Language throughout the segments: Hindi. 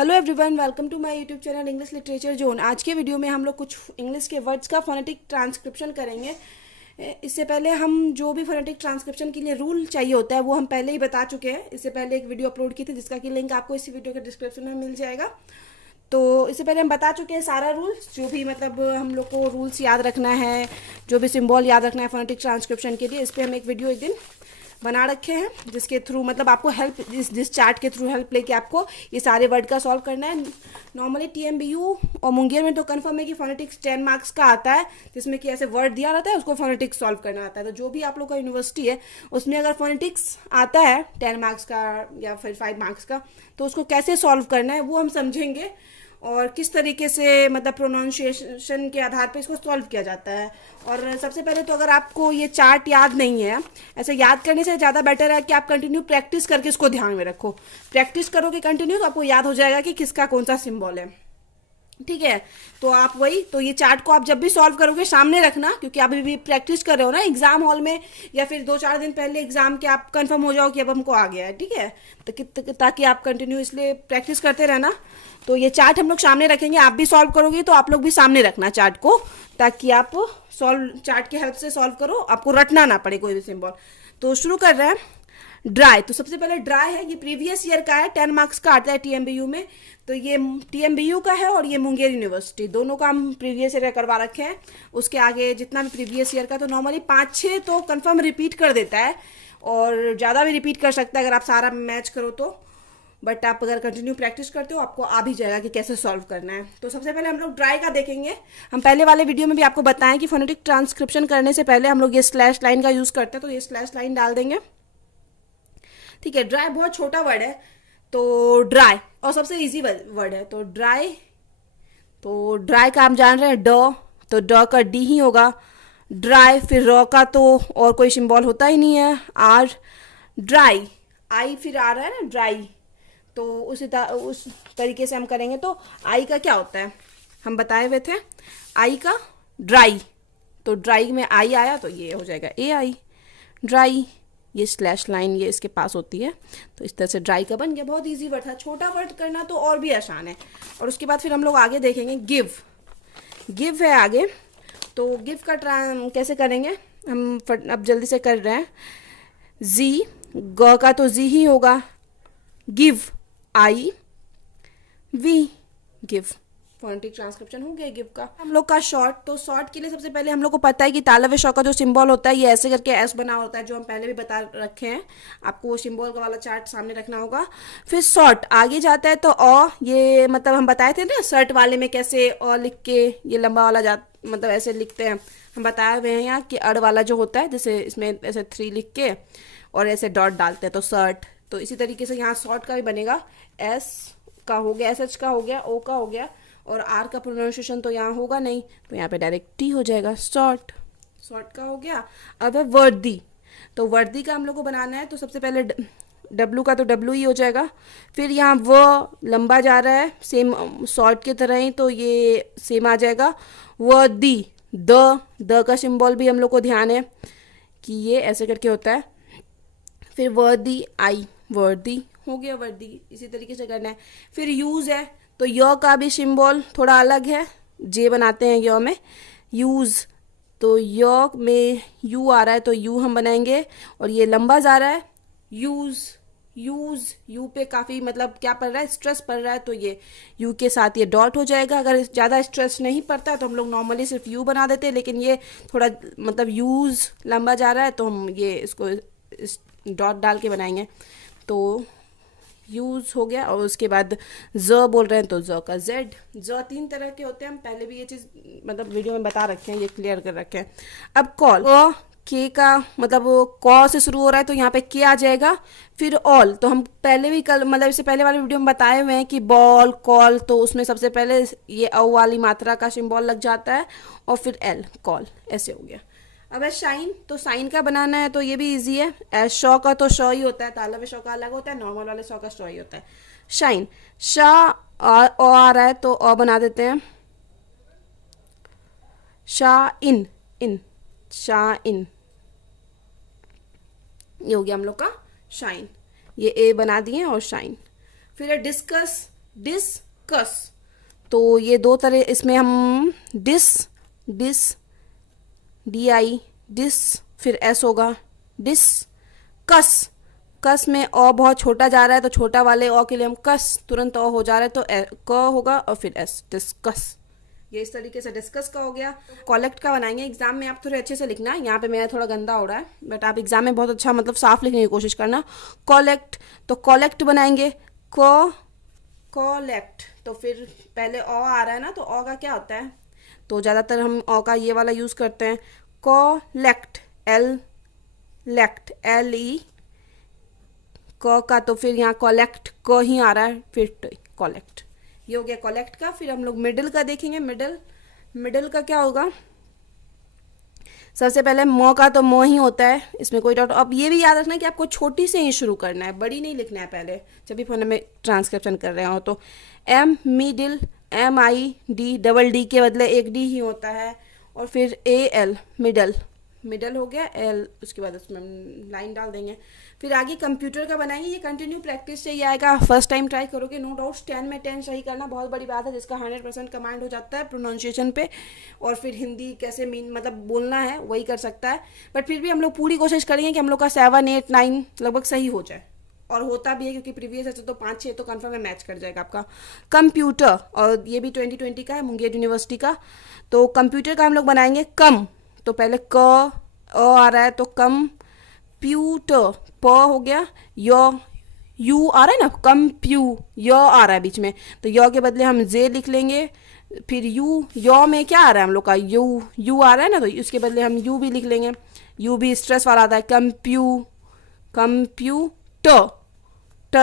Hello everyone, welcome to my YouTube channel English literature zone. आज के वीडियो में हम लोग कुछ इंग्लिश के वर्ड्स का फोनेटिक ट्रांसक्रिप्शन करेंगे। इससे पहले हम जो भी फोनेटिक ट्रांसक्रिप्शन के लिए रूल चाहिए होता है वो हम पहले ही बता चुके हैं। इससे पहले एक वीडियो अपलोड की थी जिसका कि लिंक आपको इसी वीडियो के डिस्क्रिप्शन में मिल जाएगा। तो इससे पहले हम बता चुके हैं सारा रूल्स, जो भी मतलब हम लोग को रूल्स याद रखना है, जो भी सिंबल याद रखना है फोनेटिक ट्रांसक्रिप्शन के लिए। इस पर हम एक वीडियो एक दिन बना रखे हैं जिसके थ्रू मतलब आपको हेल्प, जिस चार्ट के थ्रू हेल्प लेके आपको ये सारे वर्ड का सॉल्व करना है। नॉर्मली टीएमबीयू और मुंगेर में तो कंफर्म है कि फोनेटिक्स 10 मार्क्स का आता है, जिसमें कि ऐसे वर्ड दिया रहता है, उसको फोनेटिक्स सॉल्व करना आता है। तो जो भी आप लोग का यूनिवर्सिटी है उसमें अगर फोनेटिक्स आता है 10 मार्क्स का या फिर 5 मार्क्स का, तो उसको कैसे सॉल्व करना है वो हम समझेंगे और किस तरीके से मतलब प्रोनाउंसिएशन के आधार पे इसको सॉल्व किया जाता है। और सबसे पहले तो अगर आपको ये चार्ट याद नहीं है, ऐसे याद करने से ज़्यादा बेटर है कि आप कंटिन्यू प्रैक्टिस करके इसको ध्यान में रखो। प्रैक्टिस करोगे कंटिन्यू तो आपको याद हो जाएगा कि किसका कौन सा सिंबल है। ठीक है, तो आप वही, तो ये चार्ट को आप जब भी सॉल्व करोगे सामने रखना, क्योंकि आप अभी भी प्रैक्टिस कर रहे हो ना एग्जाम हॉल में, या फिर 2-4 दिन पहले एग्जाम के आप कंफर्म हो जाओ कि अब हमको आ गया है। ठीक है, तो ताकि आप कंटिन्यू इसलिए प्रैक्टिस करते रहना। तो ये चार्ट हम लोग सामने रखेंगे, आप भी सॉल्व करोगे तो आप लोग भी सामने रखना चार्ट को, ताकि आप चार्ट की हेल्प से सॉल्व करो, आपको रटना ना पड़े कोई भी सिंबल। तो शुरू कर रहे हैं। ड्राई, तो सबसे पहले ड्राई है, ये प्रीवियस ईयर का है, 10 मार्क्स का आता है टीएमबीयू में। तो ये टीएमबीयू का है और ये मुंगेर यूनिवर्सिटी, दोनों का हम प्रीवियस ईयर करवा रखे हैं। उसके आगे जितना भी प्रीवियस ईयर का, तो नॉर्मली 5-6 तो कंफर्म रिपीट कर देता है और ज़्यादा भी रिपीट कर सकता है अगर आप सारा मैच करो तो। बट आप अगर कंटिन्यू प्रैक्टिस करते हो आपको आ भी जाएगा कि कैसे सॉल्व करना है। तो सबसे पहले हम लोग ड्राई का देखेंगे। हम पहले वाले वीडियो में भी आपको बताएं कि फोनेटिक ट्रांसक्रिप्शन करने से पहले हम लोग ये स्लैश लाइन का यूज़ करते हैं, तो ये स्लैश लाइन डाल देंगे। ठीक है, ड्राई बहुत छोटा वर्ड है, तो ड्राई और सबसे इजी वर्ड है। तो ड्राई, तो ड्राई का हम जान रहे हैं ड, तो ड का डी ही होगा। ड्राई, फिर र का तो और कोई सिंबल होता ही नहीं है, आर। ड्राई, आई फिर आ रहा है ना ड्राई, तो उस तरीके से हम करेंगे। तो आई का क्या होता है, हम बताए हुए थे आई का ड्राई, तो ड्राई में आई आया तो ये हो जाएगा ए आई, ड्राई। ये स्लैश लाइन ये इसके पास होती है, तो इस तरह से ड्राई का बन गया। बहुत इजी वर्ड था, छोटा वर्ड करना तो और भी आसान है। और उसके बाद फिर हम लोग आगे देखेंगे गिव। गिव है आगे, तो गिव का कैसे करेंगे हम अब जल्दी से कर रहे हैं। जी, ग का तो जी ही होगा, give I V, give. Phonetic transcription हो गया गिव का। हम लोग का शॉर्ट, तो शॉर्ट के लिए सबसे पहले हम लोग को पता है कि तालव्य श का जो सिंबल होता है ये ऐसे करके एस बना होता है, जो हम पहले भी बता रखे हैं। आपको वो सिंबल का वाला चार्ट सामने रखना होगा। फिर शॉर्ट आगे जाता है तो ये मतलब हम बताए थे ना शर्ट वाले में कैसे लिख के ये लंबा वाला मतलब ऐसे लिखते हैं। हम बताए हुए हैं यहाँ कि अड़ वाला जो होता है, जैसे इसमें ऐसे 3 लिख के और ऐसे डॉट डालते हैं तो शर्ट। तो इसी तरीके से यहाँ शॉर्ट का भी बनेगा, एस का हो गया, एस एच का हो गया, ओ का हो गया, और आर का प्रोनाउंसिएशन तो यहाँ होगा नहीं, तो यहाँ पे डायरेक्ट टी हो जाएगा, शॉर्ट। शॉर्ट का हो गया। अब है वर्दी, तो वर्दी का हम लोग को बनाना है। तो सबसे पहले डब्लू का तो डब्लू ही हो जाएगा। फिर यहाँ व लंबा जा रहा है सेम शॉर्ट की तरह ही, तो ये सेम आ जाएगा वर्दी। द का सिंबल भी हम लोग को ध्यान है कि ये ऐसे करके होता है। फिर वर्दी आई, वर्दी हो गया वर्दी, इसी तरीके से करना है। फिर यूज़ है, तो य का भी सिंबल थोड़ा अलग है, जे बनाते हैं य में, यूज़। तो य में यू आ रहा है तो यू हम बनाएंगे, और ये लंबा जा रहा है यूज़। यू पे काफ़ी मतलब क्या पड़ रहा है, स्ट्रेस पड़ रहा है, तो ये यू के साथ ये डॉट हो जाएगा। अगर ज़्यादा स्ट्रेस नहीं पड़ता है तो हम लोग नॉर्मली सिर्फ यू बना देते हैं, लेकिन ये थोड़ा मतलब यूज़ लंबा जा रहा है तो हम ये इसको डॉट डाल के बनाएंगे। तो यूज़ हो गया। और उसके बाद ज बोल रहे हैं तो ज का जेड। ज 3 तरह के होते हैं, हम पहले भी ये चीज़ मतलब वीडियो में बता रखे हैं, ये क्लियर कर रखे हैं। अब कॉल, के का मतलब क से शुरू हो रहा है तो यहाँ पे के आ जाएगा। फिर ऑल, तो हम पहले भी कल मतलब इससे पहले वाले वीडियो में बताए हुए हैं कि बॉल कॉल, तो उसमें सबसे पहले ये अ वाली मात्रा का सिंबल लग जाता है और फिर एल, कॉल, ऐसे हो गया। अब है शाइन, तो साइन का बनाना है तो ये भी इजी है। शॉ का तो शॉ ही होता है, तालव्य शॉ का अलग होता है, नॉर्मल वाले शॉ का शॉ ही होता है। शाइन, शाह आ रहा है तो अ बना देते हैं, शाह इन, शाह इन, ये हो गया हम लोग का शाइन। ये ए बना दिए और शाइन। फिर है डिस्कस, डिस्कस। तो ये दो तरह, इसमें हम डिस DI डिस, फिर S होगा, डिस्कस। कस में ओ बहुत छोटा जा रहा है तो छोटा वाले ओ के लिए हम कस, तुरंत ओ हो जा रहा है तो क होगा और फिर S, डिस्कस। ये इस तरीके से डिस्कस का हो गया। कॉलेक्ट का बनाएंगे, एग्जाम में आप थोड़े अच्छे से लिखना, यहाँ पे मेरा थोड़ा गंदा हो रहा है बट आप एग्जाम में बहुत अच्छा मतलब साफ लिखने की कोशिश करना। कॉलेक्ट, तो कॉलेक्ट बनाएंगे कॉलेक्ट, तो फिर पहले ओ आ रहा है ना, तो ओ का क्या होता है, तो ज़्यादातर हम ओ का ये वाला यूज़ करते हैं। कॉलेक्ट, लेक्ट LE, क का तो फिर यहाँ कॉलेक्ट क ही आ रहा है, फिर कॉलेक्ट। ये हो गया कॉलेक्ट का। फिर हम लोग मिडिल का देखेंगे। मिडिल का क्या होगा, सबसे पहले मो का तो मो ही होता है, इसमें कोई डाउट। अब ये भी याद रखना कि आपको छोटी से ही शुरू करना है, बड़ी नहीं लिखना है पहले जब भी फोन में ट्रांसक्रिप्शन कर रहे हो। तो M middle, MID, double D के बदले एक D ही होता है, और फिर AL मिडल हो गया, L उसके बाद उसमें लाइन डाल देंगे। फिर आगे कंप्यूटर का बनाएंगे। ये कंटिन्यू प्रैक्टिस से ही आएगा, फर्स्ट टाइम ट्राई करोगे नो डाउट्स 10 में 10 सही करना बहुत बड़ी बात है, जिसका 100% कमांड हो जाता है प्रोनाउंसिएशन पे, और फिर हिंदी कैसे मीन मतलब बोलना है वही कर सकता है। बट फिर भी हम लोग पूरी कोशिश करेंगे कि हम लोग का 7, 8, 9 लगभग सही हो जाए, और होता भी है क्योंकि प्रीवियस है तो 5, 6 तो कन्फर्म है मैच कर जाएगा आपका। कंप्यूटर, और ये भी 2020 का है, मुंगेर यूनिवर्सिटी का। तो कंप्यूटर का हम लोग बनाएंगे कम, तो पहले क आ रहा है तो कंप्यूटर, प हो गया, यू आ रहा है ना, यो आ रहा है बीच में, तो यो के बदले हम जे लिख लेंगे। फिर यो में क्या आ रहा है हम लोग का, यू आ रहा है ना, तो उसके बदले हम यू भी लिख लेंगे। यू भी स्ट्रेस वाला आता है। कंप्यूटर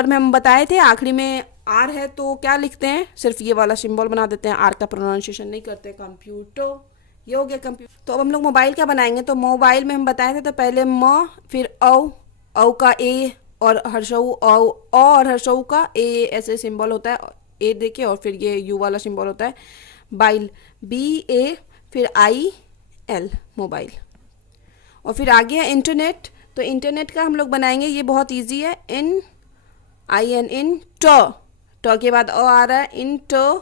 में हम बताए थे आखिरी में आर है तो क्या लिखते हैं, सिर्फ ये वाला सिंबल बना देते हैं, आर का प्रोनाउंसिएशन नहीं करते। कंप्यूटर, ये हो गया कंप्यूटर। तो अब हम लोग मोबाइल का बनाएंगे। तो मोबाइल में हम बताए थे तो पहले म, फिर औ का ए, और हर्षऊ और हर्षऊ का ए ऐसे सिंबल होता है, ए देके, और फिर ये यू वाला सिंबल होता है। बाइल, BA, फिर IL, मोबाइल। और फिर आगे है इंटरनेट। तो इंटरनेट का हम लोग बनाएंगे, ये बहुत इजी है। इन ट के बाद आ रहा है, इंटर,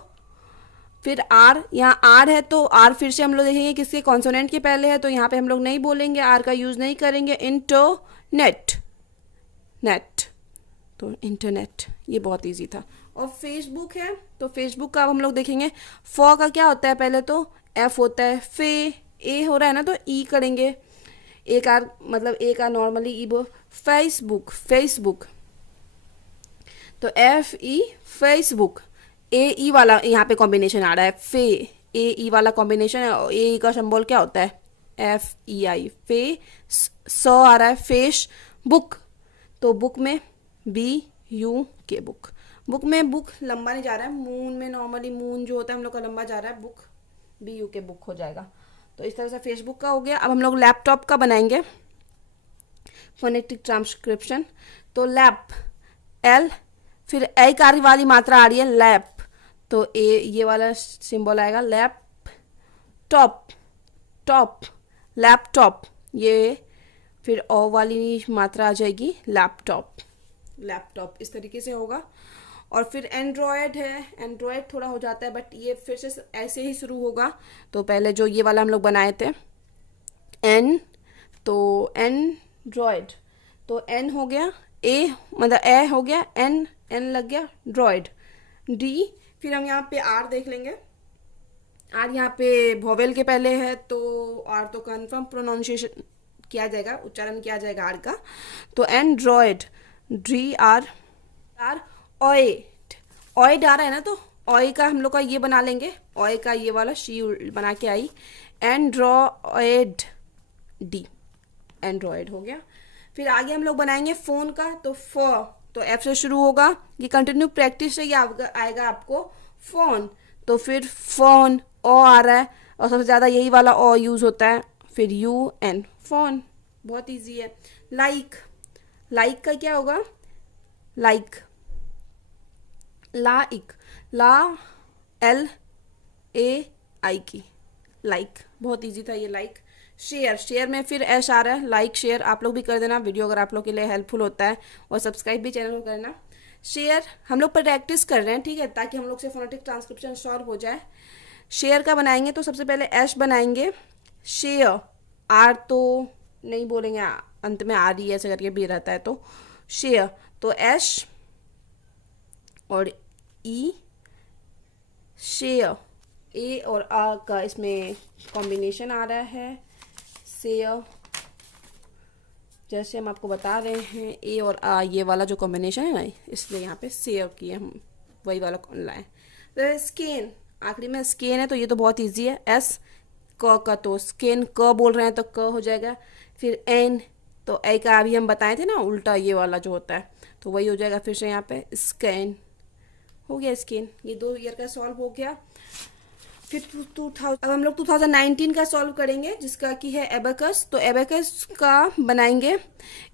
फिर आर, यहाँ आर है तो आर फिर से हम लोग देखेंगे किसके कॉन्सोनेंट के पहले है, तो यहाँ पे हम लोग नहीं बोलेंगे, आर का यूज़ नहीं करेंगे। इंटरनेट, तो इंटरनेट, ये बहुत इजी था। और फेसबुक है, तो फेसबुक का अब हम लोग देखेंगे। फॉ का क्या होता है, पहले तो F होता है, ए हो रहा है ना तो ई करेंगे, एक आर मतलब एक आर नॉर्मली ई बो। फेसबुक, तो FE, फेसबुक। AE वाला यहाँ पे कॉम्बिनेशन आ रहा है, AE वाला कॉम्बिनेशन है। AE का सिंबल क्या होता है, FEI, स आ रहा है, फेस बुक। तो बुक में BU के बुक में बुक लंबा नहीं जा रहा है, मून में नॉर्मली मून जो होता है हम लोग का लंबा जा रहा है, बुक BU के बुक हो जाएगा। तो इस तरह से फेसबुक का हो गया। अब हम लोग लैपटॉप का बनाएंगे फोनेटिक ट्रांसक्रिप्शन। तो लैप, L, फिर ए कार वाली मात्रा आ रही है, लैप, तो ए ये वाला सिंबल आएगा, लैपटॉप, ये फिर ओ वाली मात्रा आ जाएगी, लैपटॉप, इस तरीके से होगा। और फिर एंड्रॉयड है, एंड्रॉयड थोड़ा हो जाता है बट ये फिर से ऐसे ही शुरू होगा। तो पहले जो ये वाला हम लोग बनाए थे तो एंड्रॉयड, तो एन हो गया, ए मतलब ए हो गया, एन लग गया, ड्रॉयड, डी। फिर हम यहाँ पे आर देख लेंगे। आर यहाँ पे वोवेल के पहले है तो आर तो कन्फर्म प्रोनाउंसिएशन किया जाएगा, उच्चारण किया जाएगा आर का। तो एंड्रॉयड, DR, ऑयड आ रहा है ना, तो ऑय का हम लोग का ये बना लेंगे, ऑय का ये वाला शी बना के आई, एंड्रॉयड, डी, एंड्रॉयड हो गया। फिर आगे हम लोग बनाएंगे फोन का। तो F से शुरू होगा, ये कंटिन्यू प्रैक्टिस से ही आएगा आपको फोन। तो फिर फोन, ओ आ रहा है और सबसे ज़्यादा यही वाला ओ यूज़ होता है। फिर UN, फोन, बहुत इजी है। लाइक का क्या होगा, लाइक, ला LAI की, लाइक, बहुत इजी था ये लाइक। शेयर में फिर ऐश आ रहा है, लाइक शेयर आप लोग भी कर देना वीडियो अगर आप लोग के लिए हेल्पफुल होता है, और सब्सक्राइब भी चैनल को करना। शेयर हम लोग प्रैक्टिस कर रहे हैं, ठीक है, ताकि हम लोग से फोनेटिक ट्रांसक्रिप्शन सॉल्व हो जाए। शेयर का बनाएंगे तो सबसे पहले एश बनाएंगे, शेयर, आर तो नहीं बोलेंगे, अंत में आर ही ऐसे करके भी रहता है, तो शेयर, तो एश और ई, शेयर, ए और आ का इसमें कॉम्बिनेशन आ रहा है, शेयर, जैसे हम आपको बता रहे हैं ए और आ ये वाला जो कॉम्बिनेशन है ना, इसलिए यहाँ पे सेव किए हम, वही वाला लाए। तो स्केन, आखिरी में स्केन है तो ये तो बहुत इजी है, एस क का तो स्केन, क बोल रहे हैं तो क हो जाएगा। फिर एन, तो ए का अभी हम बताए थे ना उल्टा ये वाला जो होता है, तो वही हो जाएगा। फिर से यहाँ पे स्कैन हो गया, स्केन, ये 2 ईयर का सॉल्व हो गया। फिर अब हम लोग 2019 का सॉल्व करेंगे, जिसका की है एबेकस। तो एबेकस का बनाएंगे,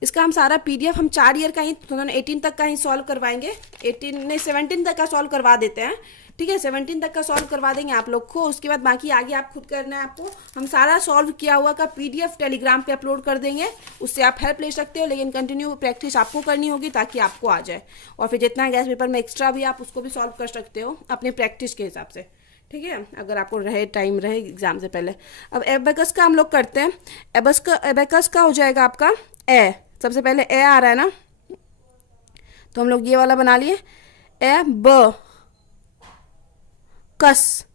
इसका हम सारा पीडीएफ हम 4 ईयर का ही 2018 तक का ही सॉल्व करवाएंगे, 17 तक का सॉल्व करवा देते हैं, ठीक है, 17 तक का सॉल्व करवा देंगे आप लोग को। उसके बाद बाकी आगे आप खुद करना है आपको। हम सारा सॉल्व किया हुआ का पीडीएफ टेलीग्राम पे अपलोड कर देंगे, उससे आप हेल्प ले सकते हो, लेकिन कंटिन्यू प्रैक्टिस आपको करनी होगी ताकि आपको आ जाए। और फिर जितना गैस पेपर में एक्स्ट्रा भी आप उसको भी सॉल्व कर सकते हो अपने प्रैक्टिस के हिसाब से, ठीक है, अगर आपको रहे टाइम रहे एग्जाम से पहले। अब एबेकस का हम लोग करते हैं। एबेकस का हो जाएगा आपका ए, सबसे पहले ए आ रहा है ना, तो हम लोग ये वाला बना लिए, ए ब कस,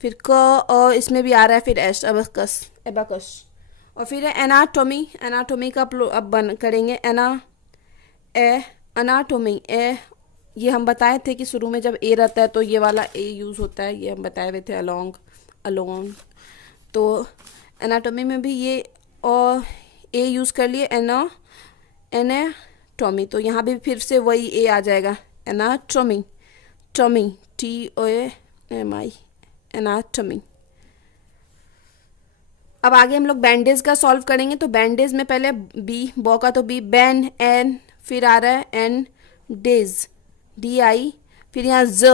फिर क इसमें भी आ रहा है, फिर एस, एबेकस, एबेकस। और फिर है एनाटोमी, एनाटोमी का अब करेंगे, एनाटोमी, ए ये हम बताए थे कि शुरू में जब ए रहता है तो ये वाला ए यूज़ होता है, ये हम बताए हुए थे, अलोंग, अलोंग। तो एनाटोमी में भी ये और ए यूज़ कर लिए, एनाटोमी, तो यहाँ भी फिर से वही ए आ जाएगा, एनाटोमी, टोमी, TOMI, एनाटोमी। अब आगे हम लोग बैंडेज का सॉल्व करेंगे। तो बैंडेज में पहले बी, बॉ का तो बी, बैन, एन, फिर आ रहा है एन, डेज, DI, फिर यहाँ ज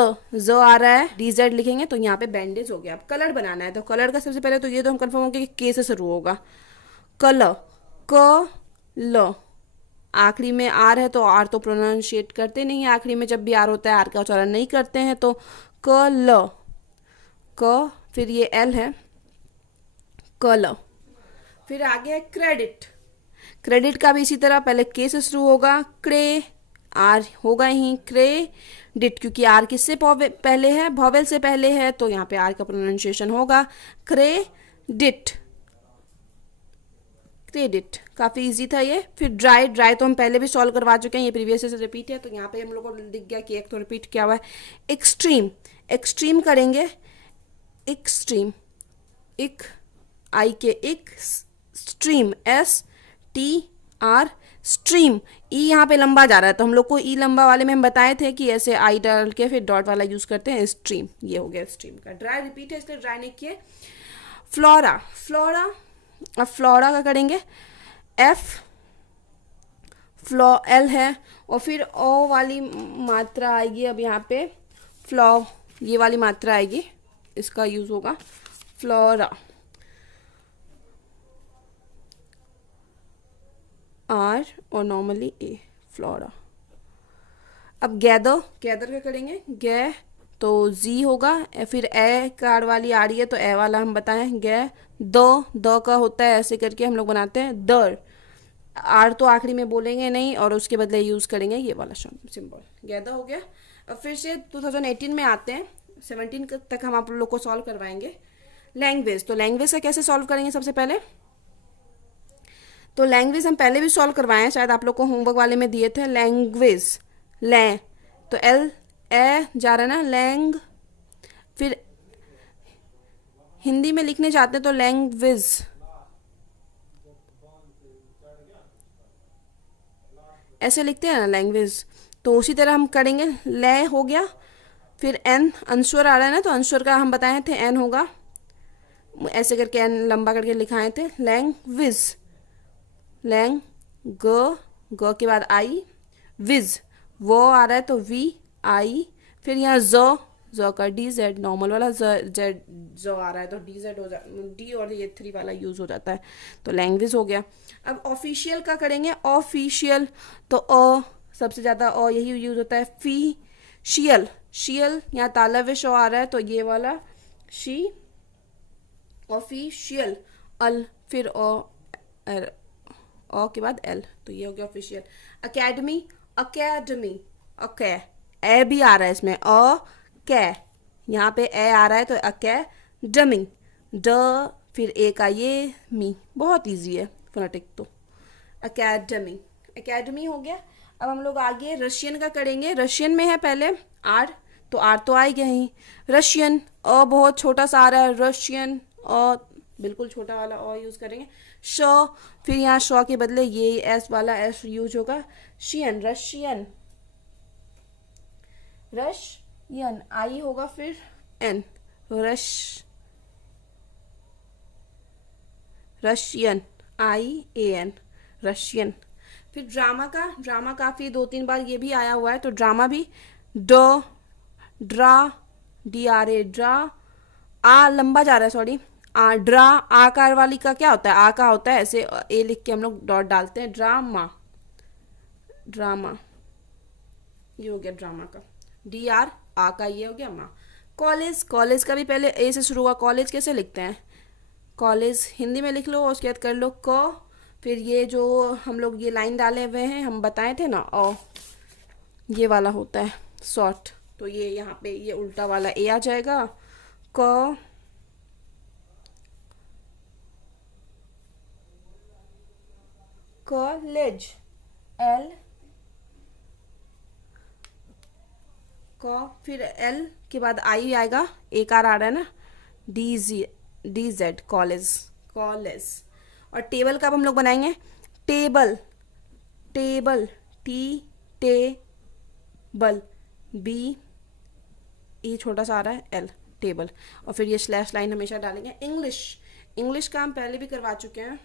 आ रहा है, DZ लिखेंगे, तो यहाँ पे बैंडेज हो गया। अब कलर बनाना है, तो कलर का सबसे पहले तो ये तो हम कंफर्म हो गया कि के से शुरू होगा, कलर, क ल, आखिरी में आर है तो आर तो प्रोनाउंशिएट करते नहीं है, आखिरी में जब भी आर होता है आर का उच्चारण नहीं करते हैं, तो क ल, क, फिर ये एल है, कलर। फिर आगे है क्रेडिट, क्रेडिट का भी इसी तरह पहले के से शुरू होगा, क्रे, आर होगा ही, क्रेडिट, क्योंकि आर किससे पहले है, वॉवेल से पहले है, तो यहाँ पे आर का प्रोनाउंसिएशन होगा, क्रेडिट, क्रेडिट, काफ़ी इजी था ये। फिर ड्राई, ड्राई तो हम पहले भी सॉल्व करवा चुके हैं, ये प्रीवियस से रिपीट है, तो यहाँ पे हम लोग को दिख गया कि एक तो रिपीट किया हुआ है। एक्सट्रीम, एक्सट्रीम करेंगे, एक्सट्रीम, इक, आई के इक, स्ट्रीम, STR, स्ट्रीम, ई यहाँ पे लंबा जा रहा है, तो हम लोग को ई लंबा वाले में हम बताए थे कि ऐसे आई डाल के फिर डॉट वाला यूज करते हैं, स्ट्रीम, ये हो गया स्ट्रीम का। ड्राई रिपीट है इसलिए ड्राई नहीं किए। फ्लोरा, फ्लोरा, अब फ्लोरा का करेंगे, F, फ्लो, L है, और फिर ओ वाली मात्रा आएगी, अब यहाँ पे फ्लो, ये वाली मात्रा आएगी, इसका यूज होगा, फ्लोरा, आर और नॉर्मली ए, फ्लोरा। अब गैदर, गैदर का करेंगे, गे तो जी होगा, फिर ए कार्ड वाली आ रही है तो ए वाला हम बताएं, गे, द का होता है ऐसे करके हम लोग बनाते हैं, दर, आर तो आखिरी में बोलेंगे नहीं और उसके बदले यूज करेंगे ये वाला सिंबल, गैदर हो गया। अब फिर से 2018 में आते हैं, 17 तक हम आप लोग को सॉल्व करवाएंगे। लैंग्वेज, तो लैंग्वेज का कैसे सॉल्व करेंगे सबसे पहले, तो लैंग्वेज हम पहले भी सॉल्व करवाए हैं, शायद आप लोग को होमवर्क वाले में दिए थे। लैंग्वेज, लैं, तो एल ए जा रहा है ना, लैंग, फिर हिंदी में लिखने जाते हैं तो लैंग्वेज, ऐसे लिखते हैं ना लैंग्वेज, तो उसी तरह हम करेंगे। ले हो गया, फिर एन, अंशवर आ रहा है ना, तो अंशवर का हम बताए थे एन होगा, ऐसे करके एन लंबा करके लिखाए थे। लैंग्वेज, लैंग, ग के बाद आई, विज, वो आ रहा है तो वी, आई, फिर यहाँ ज का DZ, नॉर्मल वाला जेड जो आ रहा है तो DZ हो जाता, डी और ये 3 वाला यूज हो जाता है, तो लैंग्वेज हो गया। अब ऑफिशियल का करेंगे, ऑफिशियल, तो सबसे ज़्यादा अ यही यूज़ होता है। फी शियल, शियल यहाँ तालव्य श आ रहा है तो ये वाला शी, ऑफिशियल अल, फिर ओ के बाद एल, तो ये हो गया ऑफिशियल। अकेडमी, अकेडमी, अके, ए भी आ रहा है इसमें, अ कै, यहाँ पे ए आ रहा है तो अकेडमी, ड फिर ए का ये मी, बहुत इजी है फोनेटिक तो। अकेडमी, अकेडमी हो गया। अब हम लोग आगे रशियन का करेंगे। रशियन में है पहले आर, तो आर तो आ ही गया ही। रशियन, अ बहुत छोटा सा आ रहा है, रशियन, अ बिल्कुल छोटा वाला अ यूज करेंगे। श, फिर यहाँ श के बदले ये एस वाला एस यूज होगा। शियन, रशियन, रशियन, आई होगा फिर N, Russian, I A N, Russian. फिर ड्रामा का, ड्रामा काफ़ी 2-3 बार ये भी आया हुआ है, तो ड्रामा भी ड, draw, D R A, draw, आ लंबा जा रहा है सॉरी, आ ड्रा, आकार वाली का क्या होता है, आ का होता है ऐसे ए लिख के हम लोग डॉट डालते हैं। ड्रामा, ड्रामा, ये हो गया ड्रामा का। डी आर, आ का ये हो गया माँ। कॉलेज, कॉलेज का भी पहले ए से शुरू हुआ। कॉलेज कैसे लिखते हैं, कॉलेज हिंदी में लिख लो और उसके बाद कर लो क, फिर ये जो हम लोग ये लाइन डाले हुए हैं हम बताए थे ना, ओ ये वाला होता है शॉर्ट, तो ये यहाँ पे ये उल्टा वाला ए आ जाएगा। क, कॉलेज, एल, क, फिर एल के बाद आई आएगा, एक आर आ रहा है ना, डी जेड, कॉलेज, कॉलेज। और टेबल का अब हम लोग बनाएंगे टेबल, टेबल, टी टे बल, बी ई छोटा सा आ रहा है एल, टेबल। और फिर ये स्लैश लाइन हमेशा डालेंगे। इंग्लिश, इंग्लिश का हम पहले भी करवा चुके हैं,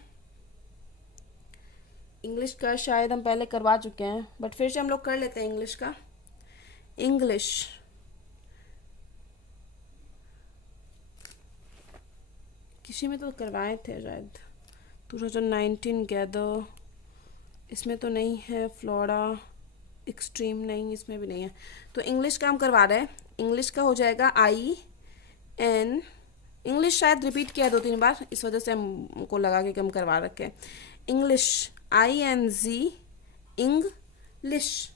इंग्लिश का शायद हम पहले करवा चुके हैं, बट फिर से हम लोग कर लेते हैं इंग्लिश का। इंग्लिश, किसी में तो करवाए थे शायद 2019 गैदर, इसमें तो नहीं है। फ्लोरा, एक्सट्रीम नहीं, इसमें भी नहीं है। तो इंग्लिश का हम करवा रहे हैं। इंग्लिश का हो जाएगा आई एन, इंग्लिश शायद रिपीट किया 2-3 बार, इस वजह से हमको लगा कि हम करवा रखे हैं। English, I N G, English,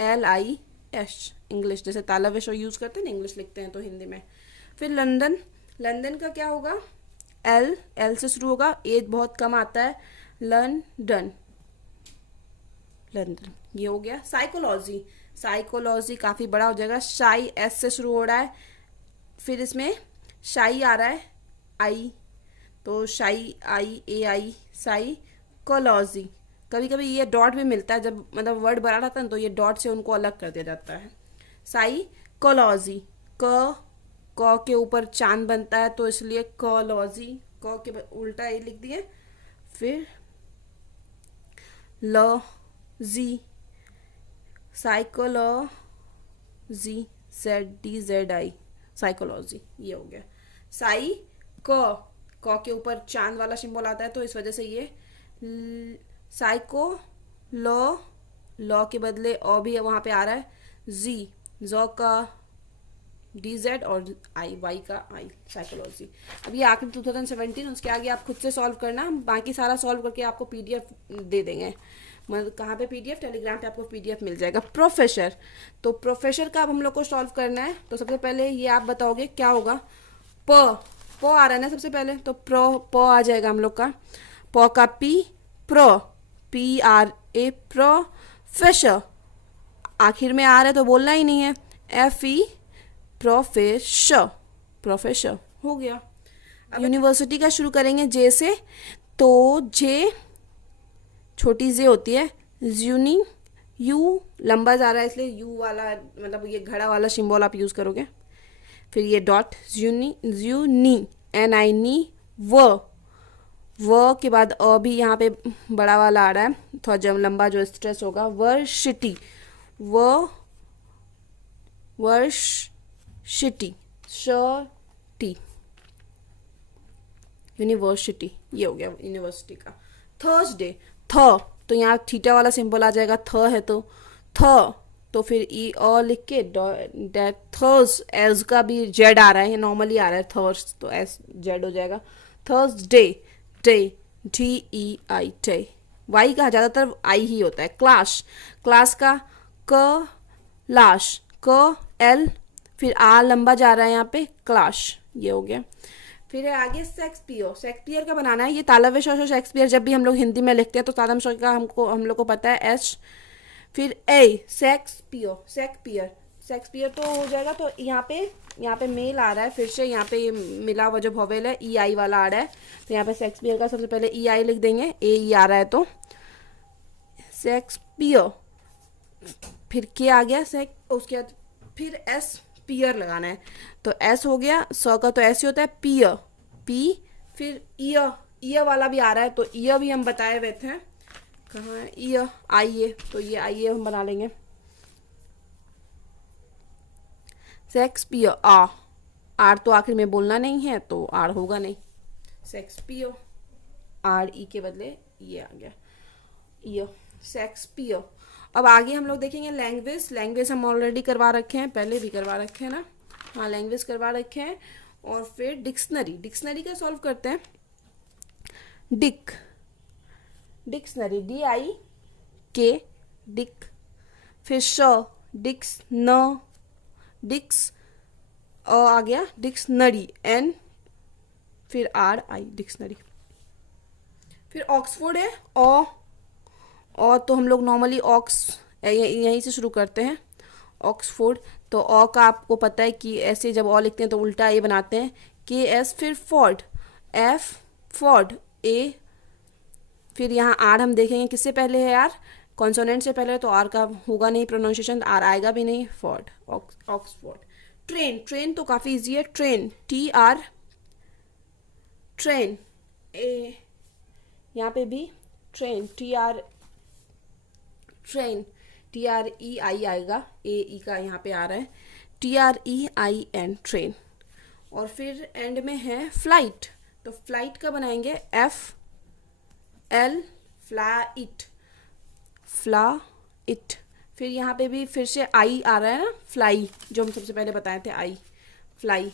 L I S, English, जैसे तालव्य श यूज करते हैं ना इंग्लिश लिखते हैं तो हिंदी में। फिर लंदन, लंदन का क्या होगा, एल, एल से शुरू होगा, ए बहुत कम आता है, लंदन, लंदन, ये हो गया। साइकोलॉजी, साइकोलॉजी काफ़ी बड़ा हो जाएगा। शाई, एस से शुरू हो रहा है, फिर इसमें शाई आ रहा है, आई, तो शाई, आई ए आई, साइकोलॉजी। कभी कभी ये डॉट भी मिलता है, जब मतलब वर्ड बड़ा रहता है ना तो ये डॉट से उनको अलग कर दिया जाता है। साइकोलॉजी, क के ऊपर चांद बनता है तो इसलिए कॉलॉजी, क के उल्टा ए लिख दिए। फिर ल जी, साइकोलॉजी, ZDZI, साइकोलॉजी, ये हो गया। साई क के ऊपर चांद वाला सिंबल आता है तो इस वजह से ये साइको, लॉ के बदले ओ भी वहाँ पे आ रहा है। जी, जॉ का DZ और आई, वाई का आई, साइकोलॉजी। अब ये आखिर 2017, उसके आगे आप खुद से सॉल्व करना, बाकी सारा सॉल्व करके आपको PDF दे देंगे। मतलब कहाँ पे PDF, टेलीग्राम पे आपको PDF मिल जाएगा। प्रोफेसर, तो प्रोफेसर का अब हम लोग को सॉल्व करना है, तो सबसे पहले ये आप बताओगे क्या होगा। प आ रहा है ना सबसे पहले, तो प आ जाएगा हम लोग का। प का प्रो, PRA, प्रोफेसर, आखिर में आ रहा है तो बोलना ही नहीं है। FE, प्रोफेसर, प्रोफेसर हो गया। अब यूनिवर्सिटी का शुरू करेंगे जे से, तो जे छोटी जे होती है, यूनी, यू लंबा जा रहा है इसलिए यू वाला मतलब ये घड़ा वाला सिंबल आप यूज करोगे। फिर ये डॉट, यूनी, NI नी, व के बाद अ भी यहाँ पे बड़ा वाला आ रहा है, थोड़ा जब लंबा जो स्ट्रेस होगा। वर्सिटी, वर्सिटी, टी, यूनिवर्सिटी, ये हो गया यूनिवर्सिटी का। थर्सडे, तो यहाँ थीटा वाला सिंबल आ जाएगा, है तो थ, तो फिर ई अ लिख के थर्स, एस का भी जेड आ रहा है, नॉर्मली आ रहा है थर्स, तो एस जेड हो जाएगा। थर्सडे, डे, डी ई आई, डे। वाई का ज़्यादातर आई ही होता है। क्लास, क्लास का क लाश, क एल, फिर आ लंबा जा रहा है यहाँ पे, क्लाश, ये हो गया। फिर है आगे शेक्सपियर। शेक्सपियर का बनाना है, ये तालव्य श शेक्सपियर जब भी हम लोग हिंदी में लिखते हैं तो तालम श का हम लोग को पता है एस। फिर ए, शेक्सपियर, शेक्सपियर, शेक्सपियर तो हो जाएगा। तो यहाँ पे मेल आ रहा है, फिर से यहाँ पे ये मिला हुआ जो वोवेल है ई आई वाला आ रहा है, तो यहाँ पे शेक्सपियर का सबसे पहले ई आई लिख देंगे, ए ई आ रहा है तो शेक्सपियर। फिर के आ गया उसके बाद फिर एस, पियर लगाना है, तो एस हो गया, स का तो एस ही होता है, पियर, पी। फिर ईय वाला भी आ रहा है, तो ईय भी हम बताए हुए थे, कहाँ है ईय, आइए, तो ये आइए हम बना लेंगे। शेक्सपियर, आर तो आखिर में बोलना नहीं है तो आर होगा नहीं, शेक्सपियर, आर ई के बदले ये आ गया, ईय, शेक्सपियर। अब आगे हम लोग देखेंगे लैंग्वेज। लैंग्वेज हम ऑलरेडी करवा रखे हैं, पहले भी करवा रखे हैं ना, हाँ लैंग्वेज करवा रखे हैं। और फिर डिक्शनरी, डिक्शनरी का सॉल्व करते हैं। डिक्शनरी, डी आई के, डिक, फिर श, डिक्स न, डिक्स आ गया, डिक्शनरी एन, फिर आर आई, डिक्शनरी। फिर ऑक्सफोर्ड है, और तो हम लोग नॉर्मली ऑक्स यहीं से शुरू करते हैं, ऑक्सफोर्ड। तो ऑ का आपको पता है कि ऐसे जब ऑ लिखते हैं तो उल्टा ए बनाते हैं, के एस, फिर फोर्ड, एफ, फोर्ड, ए। फिर यहाँ आर हम देखेंगे किससे पहले है, आर कॉन्सोनेंट से पहले है, तो आर का होगा नहीं प्रोनाउंसिएशन, आर आएगा भी नहीं, फोर्ड, ऑक्सफोर्ड। ट्रेन, ट्रेन तो काफ़ी इजी है, train, T R, train, A, यहाँ पे भी train, T R, train, T R E I आएगा, ए ई का यहाँ पे आ रहा है, T R E I N, train. और फिर एंड में है फ्लाइट, तो फ्लाइट का बनाएंगे एफ एल, फ्लाइट, फ्लाइट। फिर यहाँ पे भी फिर से आई आ रहा है ना, फ्लाई, जो हम सबसे पहले बताए थे आई, फ्लाई,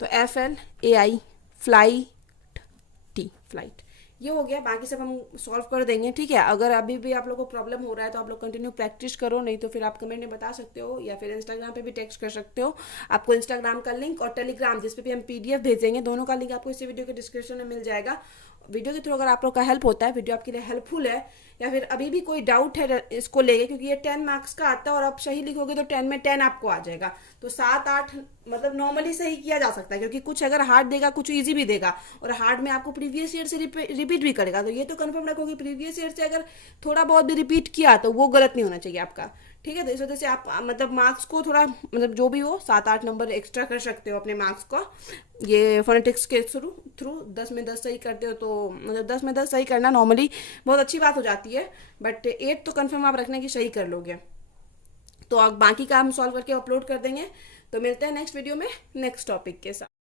तो F L A I, flight, T, flight. ये हो गया, बाकी सब हम सॉल्व कर देंगे, ठीक है। अगर अभी भी आप लोग को प्रॉब्लम हो रहा है तो आप लोग कंटिन्यू प्रैक्टिस करो, नहीं तो फिर आप कमेंट में बता सकते हो, या फिर इंस्टाग्राम पे भी टेक्स्ट कर सकते हो। आपको इंस्टाग्राम का लिंक और टेलीग्राम जिस पे भी हम पीडीएफ भेजेंगे, दोनों का लिंक आपको इसी वीडियो के डिस्क्रिप्शन में मिल जाएगा। वीडियो के थ्रू अगर आप लोग का हेल्प होता है, वीडियो आपके लिए हेल्पफुल है, या फिर अभी भी कोई डाउट है इसको लेके, क्योंकि ये 10 मार्क्स का आता है और आप सही लिखोगे तो 10 में 10 आपको आ जाएगा, तो 7-8 मतलब नॉर्मली सही किया जा सकता है, क्योंकि कुछ अगर हार्ड देगा कुछ इजी भी देगा, और हार्ड में आपको प्रीवियस ईयर से रिपीट भी करेगा, तो ये तो कंफर्म रखो कि प्रीवियस ईयर से अगर थोड़ा बहुत भी रिपीट किया तो वो गलत नहीं होना चाहिए आपका, ठीक है। तो इस वजह से आप मतलब मार्क्स को थोड़ा मतलब जो भी हो 7-8 नंबर एक्स्ट्रा कर सकते हो अपने मार्क्स को, ये फोनेटिक्स के थ्रू 10 में 10 सही करते हो तो मतलब 10 में 10 सही करना नॉर्मली बहुत अच्छी बात हो जाती है, बट 8 तो कंफर्म आप रखने की सही कर लोगे। तो अब बाकी का हम सॉल्व करके अपलोड कर देंगे, तो मिलते हैं नेक्स्ट वीडियो में नेक्स्ट टॉपिक के साथ।